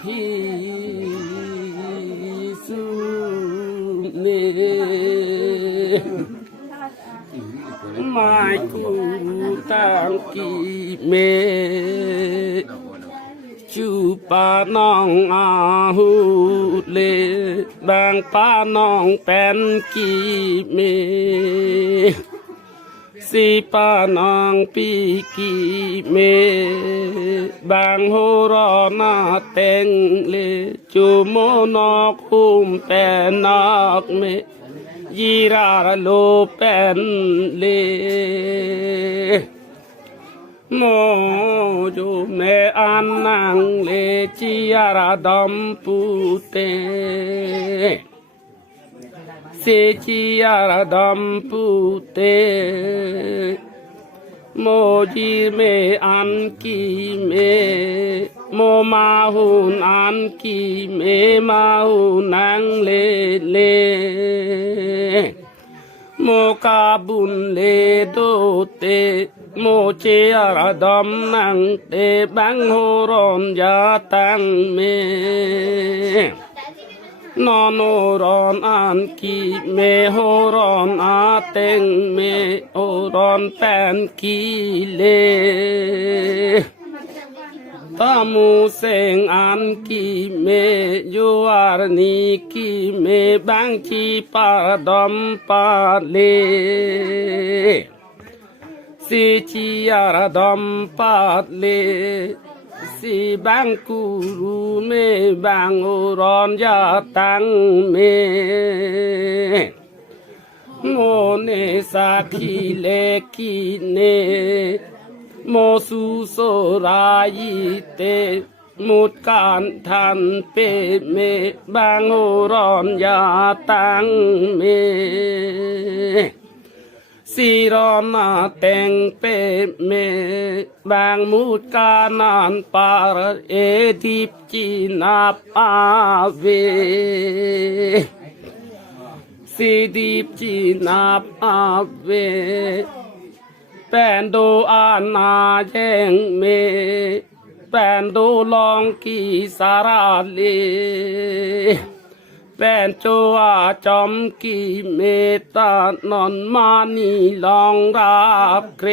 พี่สุเนไม่กูตั้งกี่เมจูปาน้องอาหูเลบางปาน้องเป็นกี่เมสีปานางปีกีเมบางโหรอนาเต็งเลจูโมนอกคุมเป็นนอกเมยีราโลเป็นเลโมจูเมอันนังเลจิยาราดัมปุเตเสจิยาราดัมปุเตโมจีเมอันกีเมโมมาหุนอันกีเมมาหุนังเลเลโมกาบุนเลโดเตโมเจยราดัมนังเตบังโหรอนยาตังเมนอนรอนอันกีเมโหรอนอาเต็งเมโหรอนเป็นกีเลตามูเซงอันกีเมยูอาร์นีกีเมบังจีปาดอมปาเลสิจิยาราดัมปาเลสิบังกูรูเมบังโอรอนยาตังเมโมเนสาคีเลกีเนโมสุโสรายิเตมุดการทันเปเมบังโอรอนยาตังเมสีรอนาเต็งเปเมบางมุดกานานปาระเอดิบจีนาปาเวสีดิบจีนาปาเวเป็นโดอานาแยงเมเป็นโดลองกีสาราเลเป็นโจอาจอมกีเมตานอนมานีลองรับเกร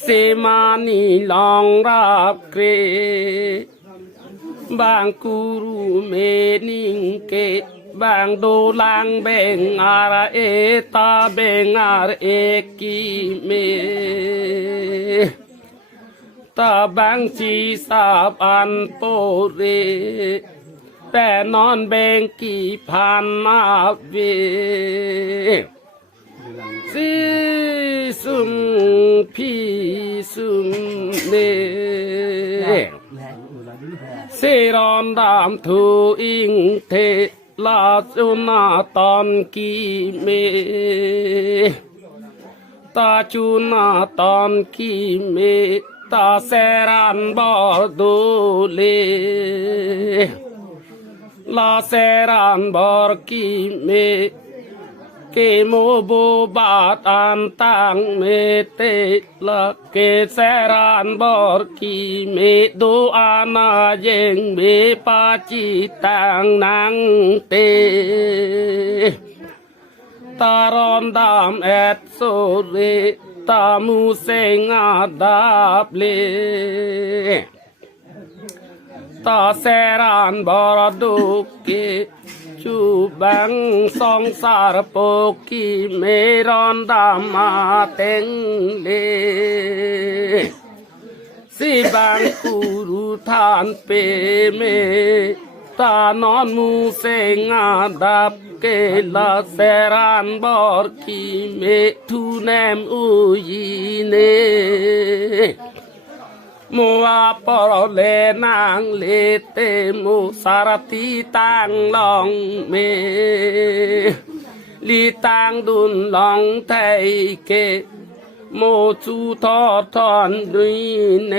เสมานีลองรับเกรบางกูรูเมนิงเกบางโดลังเบงอาราเอตาเบงอาราเอกีเมตาบังจีสาบอันโปเรแต่นอนเบงกี่พันนาเวสิสุมพี่สุมเนเสรอนดามทูอิงเทลาจุนาตอนกีเมตาจุนาตอนกีเมตาเสรันบอดูเลลาเสรันบอร์กีเมเกโมโบบาตอันตังเมเตละเกเสรันบอร์กีเมดูอานาเยงเมปาจิตังนังเตตารอนดามแอดโซเรตามูเซงอาดาบเลตาเสรันบอรดุเกจูบังสองสารโปกีเมรอนดามาเต็งเลสิบังกูรูทานเปเมตานอนมูเซงอาดับเกลาเสรันบอร์กีเมทูเนมอุยีเนมัวปอเลนางเลเตมุสารติตังลองเมลีตังดุนลองไทยเกโมจูทอทอนดุยเน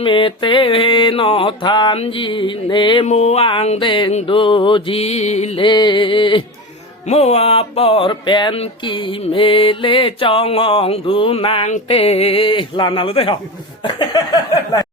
เมเตเฮนอทานยีเนมัวอังเดงโดจีเล มัวปอร์เป็นกีเมเลจององดูนางเตลานาลุเตหรอ